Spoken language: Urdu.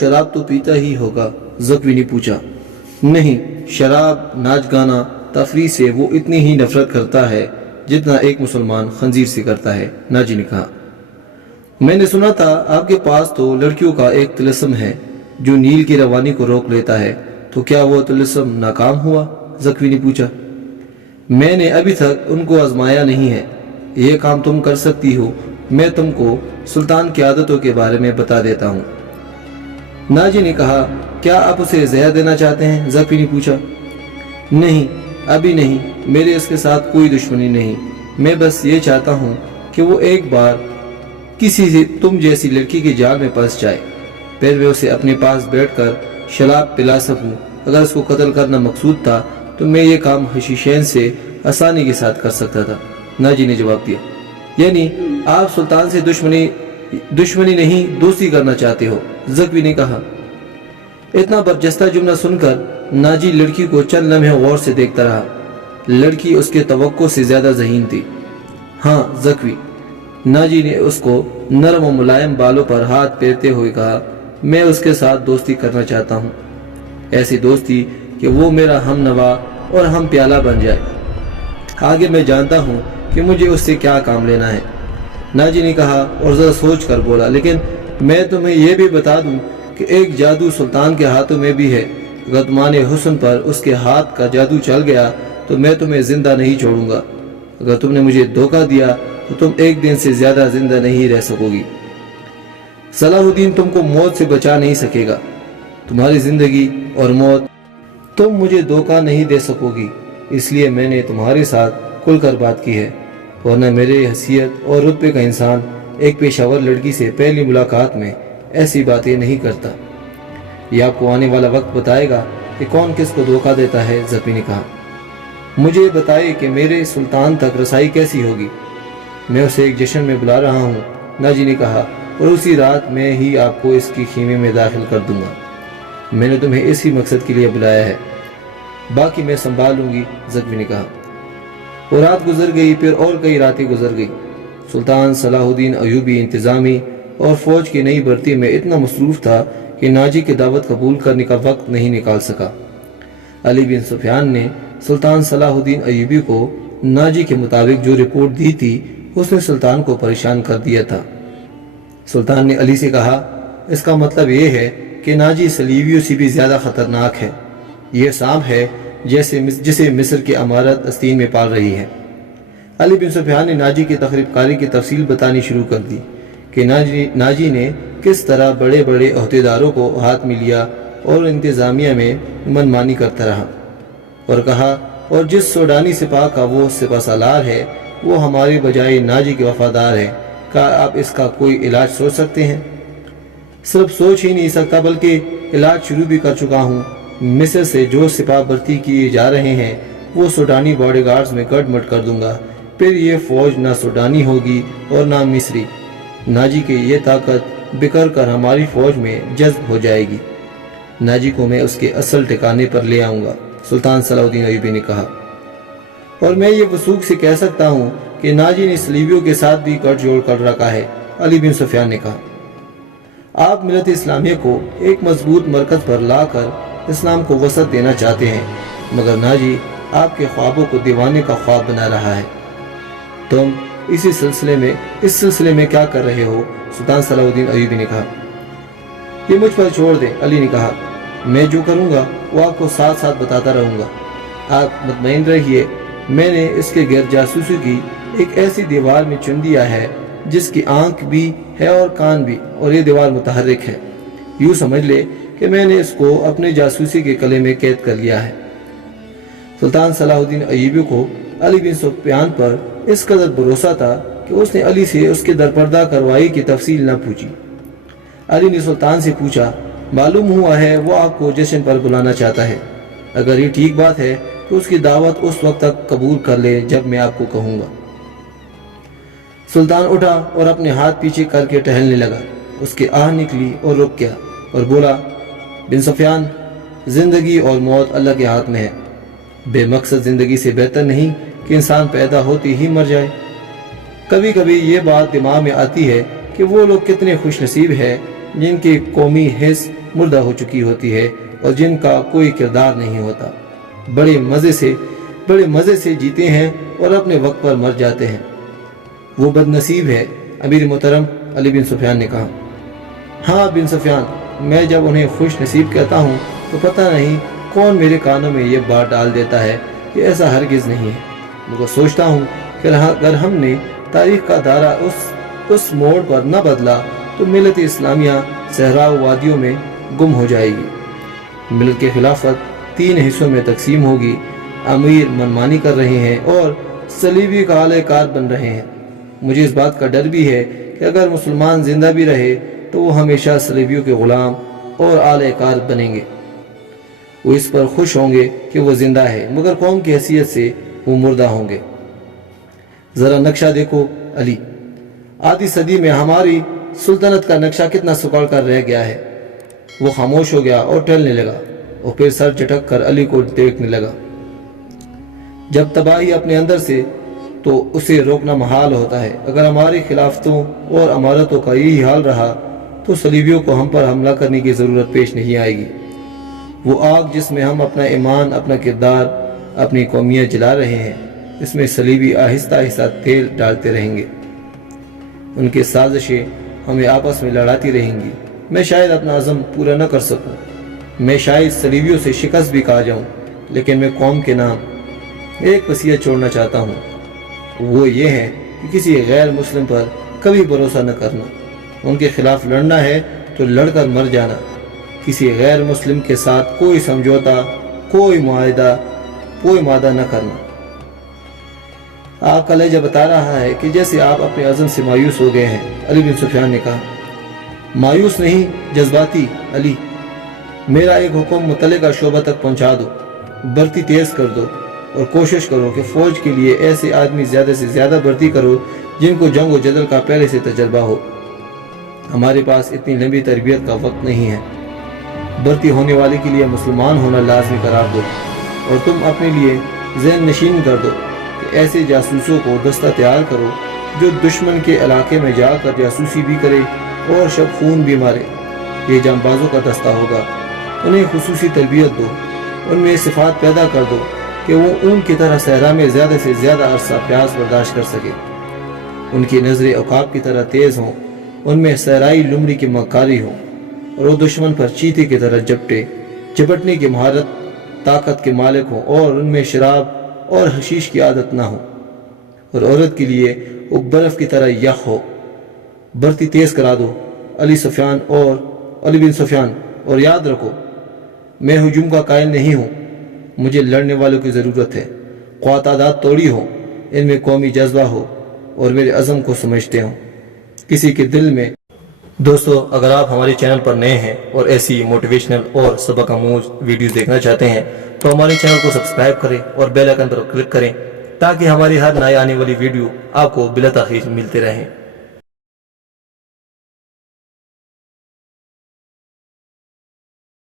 شراب تو پیتا ہی ہوگا؟ زکوی نے پوچھا۔ نہیں، شراب، ناچ گانا، تفریح سے وہ اتنی ہی نفرت کرتا ہے جتنا ایک مسلمان خنزیر سے کرتا ہے، ناجی نے کہا۔ میں نے سنا تھا آپ کے پاس تو لڑکیوں کا ایک طلسم ہے جو نیل کی روانی کو روک لیتا ہے، تو کیا وہ طلسم ناکام ہوا؟ زکوی نے پوچھا۔ میں نے ابھی تک ان کو آزمایا نہیں ہے۔ یہ کام تم کر سکتی ہو، میں تم کو سلطان کی عادتوں کے بارے میں بتا دیتا ہوں، ناجی نے کہا۔ کیا آپ اسے زہر دینا چاہتے ہیں؟ زکوی نے پوچھا۔ نہیں، ابھی نہیں، میرے اس کے ساتھ کوئی دشمنی نہیں، میں بس یہ چاہتا ہوں کہ وہ ایک بار کسی سے تم جیسی لڑکی کے جال میں پھنس جائے، پھر میں اسے اپنے پاس بیٹھ کر شراب پلا سکوں۔ اگر اس کو قتل کرنا مقصود تھا تو میں یہ کام حشیشین سے آسانی کے ساتھ کر سکتا تھا، ناجی نے جواب دیا۔ یعنی آپ سلطان سے دشمنی نہیں، دوستی کرنا چاہتے ہو، زکوی نے کہا۔ اتنا برجستہ جملہ سن کر ناجی لڑکی کو چند لمحے غور سے دیکھتا رہا۔ لڑکی اس کے توقع سے زیادہ ذہین تھی۔ ہاں زکوی، ناجی نے اس کو نرم و ملائم بالوں پر ہاتھ پھیرتے ہوئے کہا، میں اس کے ساتھ دوستی کرنا چاہتا ہوں، ایسی دوستی کہ وہ میرا ہم نوا اور ہم پیالہ بن جائے۔ آگے میں جانتا ہوں کہ مجھے اس سے کیا کام لینا ہے، ناجی نے کہا اور ذرا سوچ کر بولا، لیکن میں تمہیں یہ بھی بتا دوں کہ ایک جادو سلطان کے ہاتھوں میں بھی ہے۔ اگر تمہارے حسن پر اس کے ہاتھ کا جادو چل گیا تو میں تمہیں زندہ نہیں چھوڑوں گا۔ اگر تم نے مجھے دھوکہ دیا تو تم ایک دن سے زیادہ زندہ نہیں رہ سکو گی۔ صلاح الدین تم کو موت سے بچا نہیں سکے گا، تمہاری زندگی اور موت تم مجھے دھوکہ نہیں دے سکو گی، اس لیے میں نے تمہارے ساتھ کھل کر بات کی ہے، ورنہ میرے حیثیت اور رتبے کا انسان ایک پیشہ ور لڑکی سے پہلی ملاقات میں ایسی باتیں نہیں کرتا۔ یہ آپ کو آنے والا وقت بتائے گا کہ کون کس کو دھوکہ دیتا ہے، زکوی نے کہا۔ مجھے بتائے کہ میرے سلطان تک رسائی کیسی ہوگی؟ میں اسے ایک جشن میں بلا رہا ہوں، ناجی نے کہا، اور اسی رات میں ہی آپ کو اس کی خیمے میں داخل کر دوں گا۔ میں نے تمہیں اسی مقصد کے لیے بلایا ہے، باقی میں سنبھال لوں گی، زکوی نے کہا۔ وہ رات گزر گئی، پھر اور کئی راتیں گزر گئی۔ سلطان صلاح الدین ایوبی انتظامی اور فوج کی نئی بھرتی میں اتنا مصروف تھا کہ ناجی کی دعوت قبول کرنے کا وقت نہیں نکال سکا۔ علی بن سفیان نے سلطان صلاح الدین ایوبی کو ناجی کے مطابق جو رپورٹ دی تھی اس نے سلطان کو پریشان کر دیا تھا۔ سلطان نے علی سے کہا، اس کا مطلب یہ ہے کہ ناجی صلیبیوں سے بھی زیادہ خطرناک ہے، یہ سانپ ہے جسے مصر کی امارت آستین میں پال رہی ہے۔ علی بن سفیان نے ناجی کی تخریب کاری کی تفصیل بتانی شروع کر دی کہ ناجی نے کس طرح بڑے بڑے عہدیداروں کو ہاتھ میں لیا اور انتظامیہ میں منمانی کرتا رہا، اور کہا، اور جس سوڈانی سپاہ کا وہ سپہ سالار ہے وہ ہمارے بجائے ناجی کے وفادار ہے، کیا آپ اس کا کوئی علاج سوچ سکتے ہیں؟ صرف سوچ ہی نہیں سکتا بلکہ علاج شروع بھی کر چکا ہوں۔ مصر سے جو سپاہ بھرتی کیے جا رہے ہیں وہ سوڈانی باڈی گارڈز میں گڈ مٹ کر دوں گا، پھر یہ فوج نہ سوڈانی ہوگی اور نہ مصری۔ ناجی کی یہ طاقت بکھر کر ہماری فوج میں جذب ہو جائے گی۔ ناجی کو میں اس کے اصل ٹھکانے پر لے آؤں گا، سلطان صلاح الدین ایوبی نے کہا، اور میں یہ وثوق سے کہہ سکتا ہوں کہ ناجی نے صلیبیوں کے ساتھ بھی گٹھ جوڑ کر رکھا ہے، علی بن سفیان نے کہا۔ آپ ملت اسلامیہ کو ایک مضبوط مرکز پر لا کر اسلام کو وسعت دینا چاہتے ہیں، مگر ناجی آپ کے خوابوں کو دیوانے کا خواب بنا رہا ہے۔ تم اس سلسلے میں کیا کر رہے ہو؟ سلطان صلاح الدین ایوبی نے کہا۔ یہ مجھ پر چھوڑ دیں، علی نے کہا، میں جو کروں گا وہ آپ کو ساتھ ساتھ بتاتا رہوں گا۔ آپ مطمئن رہیے، میں نے اس کے غیر جاسوسی کی ایک ایسی دیوار میں چن دیا ہے جس کی آنکھ بھی ہے اور کان بھی، اور یہ دیوار متحرک ہے۔ یوں سمجھ لے کہ میں نے اس کو اپنے جاسوسی کے قلعے میں قید کر لیا ہے۔ سلطان صلاح الدین ایوبی کو علی بن سفیان پر اس قدر بھروسہ تھا کہ اس نے علی سے اس کے درپردہ کارروائی کی تفصیل نہ پوچھی۔ علی نے سلطان سے پوچھا، معلوم ہوا ہے وہ آپ کو جشن پر بلانا چاہتا ہے، اگر یہ ٹھیک بات ہے تو اس کی دعوت اس وقت تک قبول کر لے جب میں آپ کو کہوں گا۔ سلطان اٹھا اور اپنے ہاتھ پیچھے کر کے ٹہلنے لگا، اس کی آہ نکلی اور رک گیا اور بولا، بن سفیان، زندگی اور موت اللہ کے ہاتھ میں ہے، بے مقصد زندگی سے بہتر نہیں کہ انسان پیدا ہوتے ہی مر جائے۔ کبھی کبھی یہ بات دماغ میں آتی ہے کہ وہ لوگ کتنے خوش نصیب ہیں جن کی قومی حس مردہ ہو چکی ہوتی ہے اور جن کا کوئی کردار نہیں ہوتا، بڑے مزے سے جیتے ہیں اور اپنے وقت پر مر جاتے ہیں۔ وہ بد نصیب ہے، امیر محترم علی بن سفیان نے کہا۔ ہاں بن سفیان، میں جب انہیں خوش نصیب کہتا ہوں تو پتہ نہیں کون میرے کانوں میں یہ بات ڈال دیتا ہے کہ ایسا ہرگز نہیں ہے، مگر سوچتا ہوں کہ اگر ہم نے تاریخ کا دائرہ اس موڑ پر نہ بدلا تو ملت اسلامیہ صحرا و وادیوں میں گم ہو جائے گی۔ ملت کے خلافت 3 حصوں میں تقسیم ہوگی، امیر منمانی کر رہے ہیں اور صلیبی کا اعلی کار بن رہے ہیں۔ مجھے اس بات کا ڈر بھی ہے کہ اگر مسلمان زندہ بھی رہے تو وہ ہمیشہ صلیبیوں کے غلام اور اعلی کار بنیں گے۔ وہ اس پر خوش ہوں گے کہ وہ زندہ ہے، مگر قوم کی حیثیت سے وہ مردہ ہوں گے۔ ذرا نقشہ دیکھو علی، آدھی صدی میں ہماری سلطنت کا نقشہ کتنا سکڑ کر رہ گیا ہے۔ وہ خاموش ہو گیا اور ٹہلنے لگا اور پھر سر جھٹک کر علی کو دیکھنے لگا۔ جب تباہی اپنے اندر سے تو اسے روکنا محال ہوتا ہے۔ اگر ہماری خلافتوں اور امارتوں کا یہی حال رہا تو صلیبیوں کو ہم پر حملہ کرنے کی ضرورت پیش نہیں آئے گی۔ وہ آگ جس میں ہم اپنا ایمان، اپنا کردار، اپنی قومیت جلا رہے ہیں، اس میں صلیبی آہستہ آہستہ تیل ڈالتے رہیں گے۔ ان کی سازشیں ہمیں آپس میں لڑاتی رہیں گی۔ میں شاید اپنا عزم پورا نہ کر سکوں، میں شاید صلیبیوں سے شکست بھی کھا جاؤں، لیکن میں قوم کے نام ایک وصیت چھوڑنا چاہتا ہوں۔ وہ یہ ہے کہ کسی غیر مسلم پر کبھی بھروسہ نہ کرنا۔ ان کے خلاف لڑنا ہے تو لڑ کر مر جانا۔ کسی غیر مسلم کے ساتھ کوئی سمجھوتا، کوئی معاہدہ نہ کرنا۔ آپ کا لہجہ بتا رہا ہے کہ جیسے آپ اپنے عزم سے مایوس ہو گئے ہیں، علی بن سفیان نے کہا۔ مایوس نہیں، جذباتی علی۔ میرا ایک حکم متعلقہ شعبہ تک پہنچا دو، بھرتی تیز کر دو اور کوشش کرو کہ فوج کے لیے ایسے آدمی زیادہ سے زیادہ بھرتی کرو جن کو جنگ و جدل کا پہلے سے تجربہ ہو۔ ہمارے پاس اتنی لمبی تربیت کا وقت نہیں ہے۔ بھرتی ہونے والے کے لیے مسلمان ہونا لازمی قرار دو اور تم اپنے لیے ذہن نشین کر دو کہ ایسے جاسوسوں کو دستہ تیار کرو جو دشمن کے علاقے میں جا کر جاسوسی بھی کرے اور شب خون بھی مارے۔ یہ جانبازوں کا دستہ ہوگا۔ انہیں خصوصی تربیت دو، ان میں صفات پیدا کر دو کہ وہ اون کی طرح صحرا میں زیادہ سے زیادہ عرصہ پیاس برداشت کر سکے۔ ان کی نظریں عقاب کی طرح تیز ہوں، ان میں صحرائی لومڑی کی مکاری ہو اور وہ دشمن پر چیتے کی طرح چپٹنے کی مہارت طاقت کے مالک ہوں اور ان میں شراب اور حشیش کی عادت نہ ہو، اور عورت کے لیے وہ برف کی طرح یخ ہو۔ بھرتی تیز کرا دو علی بن سفیان، اور یاد رکھو میں ہجوم کا قائل نہیں ہوں، مجھے لڑنے والوں کی ضرورت ہے، خواہ تعداد توڑی ہو، ان میں قومی جذبہ ہو اور میرے عزم کو سمجھتے ہوں کسی کے دل میں۔ دوستو، اگر آپ ہمارے چینل پر نئے ہیں اور ایسی موٹیویشنل اور سبق آموز ویڈیوز دیکھنا چاہتے ہیں تو ہمارے چینل کو سبسکرائب کریں اور بیل آئکن پر کلک کریں تاکہ ہماری ہر نئی آنے والی ویڈیو آپ کو بلا تاخیر ملتے رہیں۔